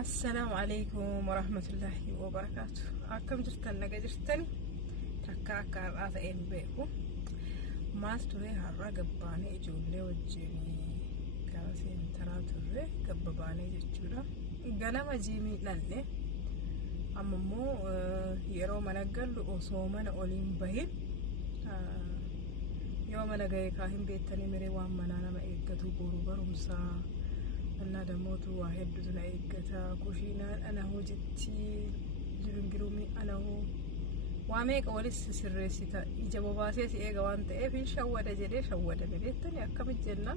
السلام عليكم ورحمة الله وبركاته. أكم جرتن نجرتني تكاك هذا إيه بيكو ما تري هرّا جباني جولة وجيني كاسين ترى تري جباني جتشورا جانا ما جيمي نلله أما مو يرو منقل وصومنا أولين بهين يوم أنا جاي كاهم بيتني مري وام منانا ما إيجتو بروبرمسا أنا دموت واحد بدون أي كتا كوشينا أنا هو جتي جرونجرومي أنا هو واميك أوليس سرّيسيتا إجابة باسيس إيه قوانت إيه في شوّدة جدي شوّدة بديتني أكمل الجنة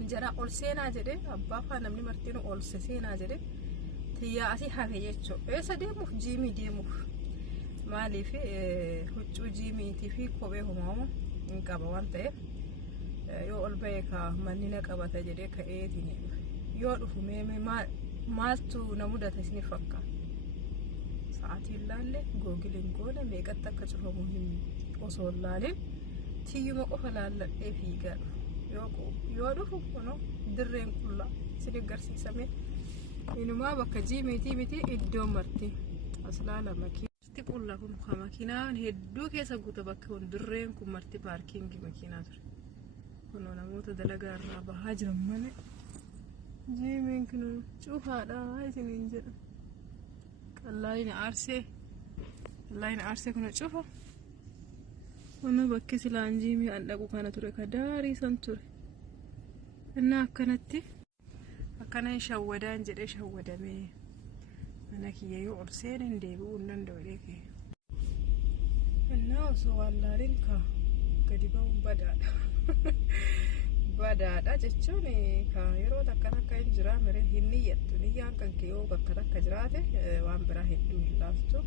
جرا أولسينا جدي أبا فنمني مرتينو أولسينا جدي تيا أسي حفيجتشو إيه سديمو جيمي ديمو مالي في هجو جيمي تفي كوبي همامو إنك أبوانت إيه yoo ol ba'e ka mannina qabata jedhee ka'eetini yoo dhufu meeme maaltu na mudata isini fakka sa'aatiin laalle googiliin goone meeqatti akka cufamu hin osoo laaleen tiyyuma qofa laalladhee fiigaa yoo dhufu kuno dirreen qullaa isini garsiisame inumaa bakka jiimiitii miti iddoo marti aslaala makiinatti qullaa kun makiinaan hedduu keessa guuta bakka kun dirreen kun marti paarkiingii makiinaa ture kuno namoota dalagaa irraa bahaa jiran malee jiimiin kun cufaadha isiniin jedha qallaayina aarsee kun cufa kuno bakki silaan jiimii an dhaqu kana ture ka daarii san ture innaa akkanatti akkanan shawwadaan jedhee shawwadamee mana kiyya yoo ol seenan deebi'uu hin danda'u dheekee innaa osoo wallaaliin ka gadi ba'uun badaadha badaadha jechuun ka yeroo takka hin jira mere hin niyyattu niyyaan kan kee yoo bakka takka jiraate waan biraa hedduu hin laaftu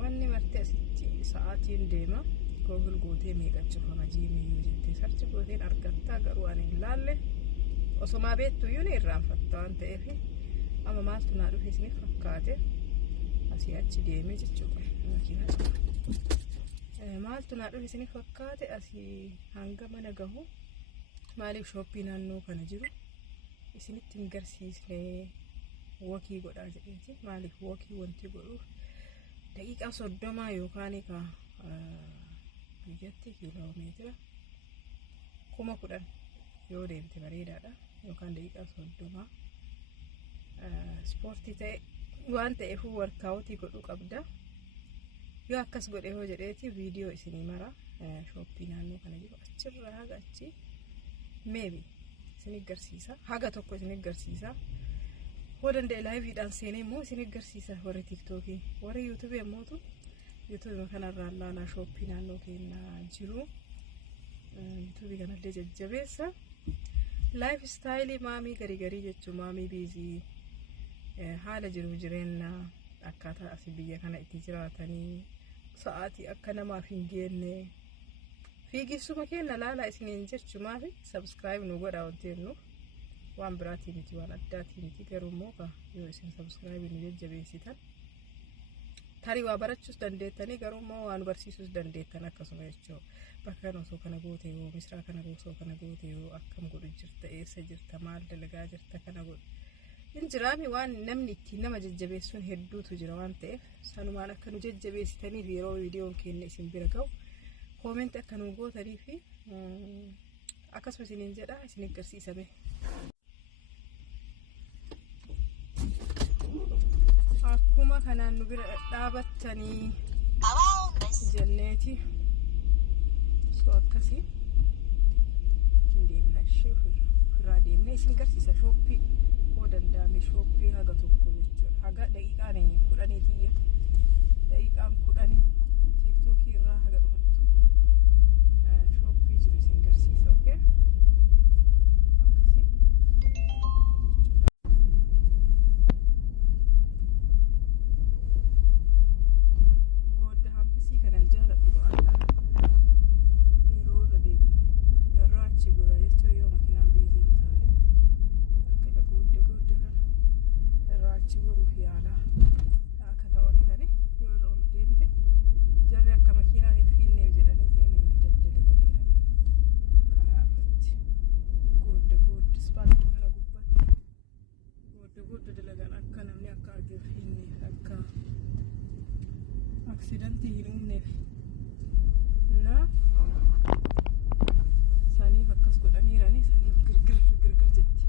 wanni martee asitti sa'aatiin deema googil gootee meeqachufama jiimii yoo jettee sarchi gooteen argattaa garuu ani hin laalle osomaa beettu iyyuu ni irraanfatta waan ta'eef amma maaltu naa dhufe isiniif fakkaate asii achi deemee jechuudha makiinaa maaltu naa dhufe isiniif fakkaate asii hanga mana gahu maaliif shooppii naannoo kana jiru isinitti hin garsiisne wokii godhaa jedheeti maaliif wokii wanti godhuuf daqiiqaa 30 yookaan ka biyyatti kiiloomeetira 10,000 yoo deemte bareedaadha yookaan daqiiqaa 30 ispoortii ta'e waan ta'eef warkaawutii godhuu qabda yoo akkas godhe hoo jedheeti viidiyoo isinii mara shooppii naannoo kana jiru achirraa haga achi maybe isin garsiisa haga tokko isin garsiisa hoo danda'e laayiviidhaan seenee immoo isin garsiisa warri tiiktookii warri yuutuubii ammootu yuutuubii kanarraa laalaa shooppii naannoo keenyaa jiru yuutuubii kanallee jajjabeessa laayif istaayilii maamii garii jechuun maamii biizii haala jiru jireenya akkaataa asii biyya kana itti jiraatanii sa'aatii akka namaaf hin geenne fiigissuma keenya laalaa isiniin jechuumaa fi subscribe nu godhaa wanti jennu waan biraatii miti waan addaatii miti garuu immoo yoo isin subscribe nu jajjabeessitan tarii waa barachuus dandeettanii garuu immoo waan barsiisuus dandeettan akkasuma jechuu bakka osoo kana goote yoo misraa kana osoo kana goote yoo akkam godhu jirta eessa jirta maal dalagaa jirta kana godhu injiraami waan namni itti nama jajjabeessuun hedduutu jira waan ta'eef sanumaan akka nu jajjabeessitaniif yeroo viidiyoon keenya isin bira ga'u koomenti akka nu gootanii fi akkasuma isiniin jedha isin garsiisame akkuma kanaan nu bira dhaabattanii jenneeti soo akkasii deemna ishee ofirraa deemnee isin garsiisa shooppii danda'ame shooppii haga tokko jechuudha haga daqiiqaan 10 tiyya daqiiqaan 10 tiiktookii irraa haga dhumattu shooppii jiru isin garsiisa okay akkasii goodda hambisii kanan jaaladhu ba'aadha yeroo irra deemu irraa achi gora jechuun yoo makiinaan biizii hin taane achi goruuf yaalaa akka ta'u argitanii yoo irra ol deemte jarri akka makiinaan hin fiinneef jedhanii daddalaganiirani karaa irratti goodda ispaaltii kana gubbatti goodda godhu dalagan akka namni akka argeef hin akka accidentii hin uumneef na saniif akkas godhaniirani saniif girgir jetti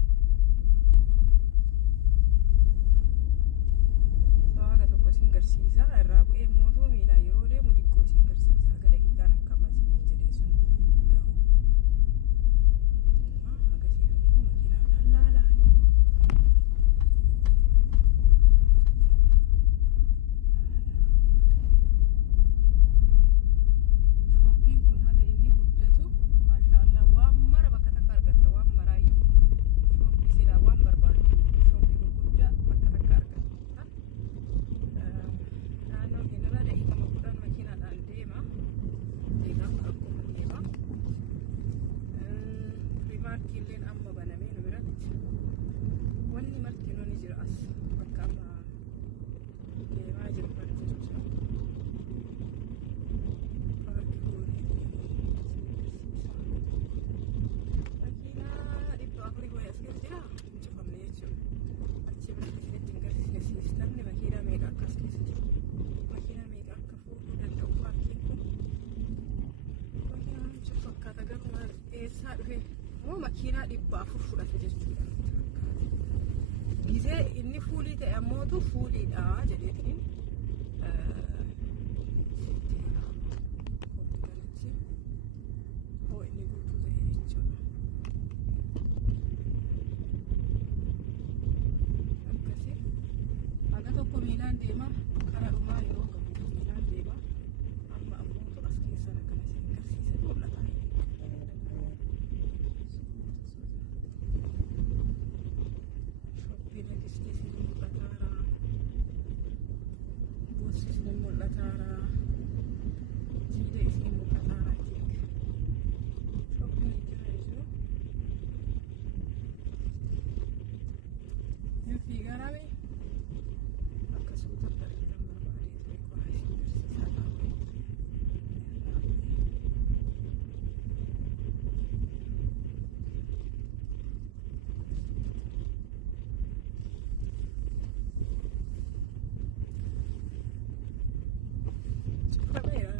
sawaga tokko isin garsiisa irraa bu'ee mootuu miilaa yeroo deemu dhiqqoo isin garsiisa aga daqiiqaan akka ammasiniin jedhee sun gahu agasiifamuu makiinaadhaan laalaanii shooppiin kun haga inni guddatu maashaallah waan mara bakka takka argatta waan maraayyuu shooppii silaa waan barbaadu shooppii gurguddaa bakka takka argatta naannoo keenyarra daqiiqama 10 makiinaadhaan deema daqiiqaa 10 deema rimaarkiilleen amma banamee nu biratti wanni martinuu ni jira as bakka amma deemaa jiru kan jechuudha paarkii goonee makiinaa 400 wayii as keessa jira hin cufamne jechuudha achi biratti isinitti hin garsiisne siistamni makiinaa meeqa akkas keessa jiru makiinaa meeqa akka fuudhuu danda'u paarkiin kun makiinaa jechuun fakkaata garuu maal eessaa dhufe moo makiinaa 400 fudhate jechuudha nutti fakkaate gizee inni fuulii ta'e ammootu fuuliidha jedheetiin sitti kanatti hoo inni guutuu ta'e jechuudha akkasii haga tokko miilaan deema karaa dhumaa yeroo gabu miilaan deema amma ammootu as keessan akkana isin garsiisan mul'ata shooppiin agistii isin mul'ataara boossi isin mul'ataara jiida isin mul'ataara tiik shooppiin jira jiru hin fiigarame akka suutatti argitan barbaadee ture qoraa isin garsiisaa dhaabee cufameera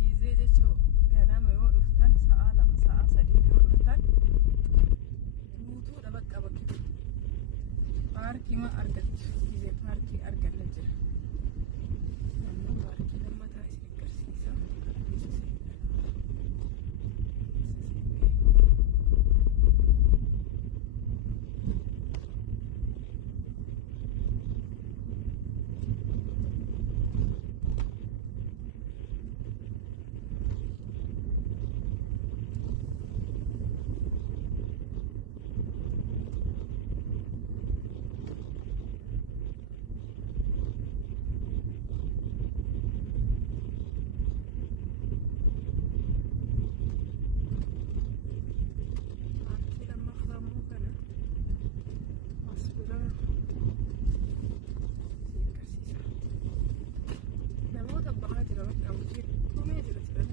gizee jechuu ganama yoo dhuftan sa'a 2 sa'a 3 yoo dhuftan guutuudha bakka bakki paarkii ma argattu gizee paarkii arganna jira ammoo paarkii lammataa isin garsiisa isa namoota bahaa jira bakka hojii dhumee jira jiran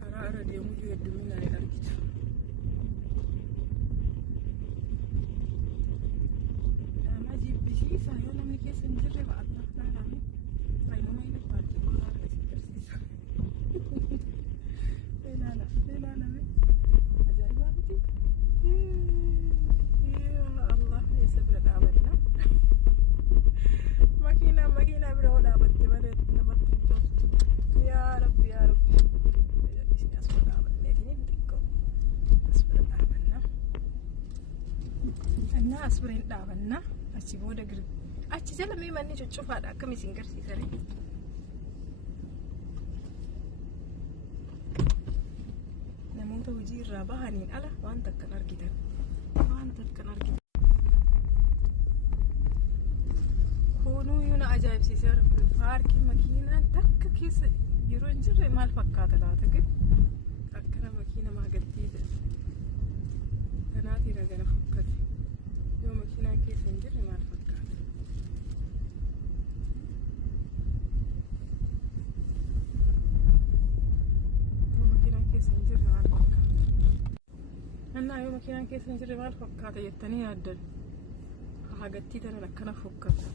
karaa deemuu yoo hedduminaan hin argitu nama jibbisiisa yoo namni keessa hin jirre ba'ataa laalame fayyuma inni paarkii qoraa isin garsiisa ilaalame ajaa'ibaa miti yaa Allah eessa bira dhaabanna makiinaa bira hoo dhaabatte malee namatti hin toltu yaa rabbi isin as bira dhaabanneetiin xiqqoo as bira dhaabanna innaa as bira hin dhaabanna achi booda achi jala mee manni cuccufaadha akkam isin garsiisare namoota hojii irraa bahaniin ala waan takkan argitan ajaa'ibsiisaa jiru. Paarkii makiinaan takka keessa yeroo hin jirre maal fakkaata laata ግን akkana makiina maagattii jedhe. Kanaatiin agana fokkate. Yoo makiinaan keessa hin jirre maal fakkaata? Yoo makiinaan keessa hin jirre maal fakkaata? Annaa yoo makiinaan keessa hin jirre maal fakkaata jettanii yaaddan? Haagattii tanan akkana fokkata.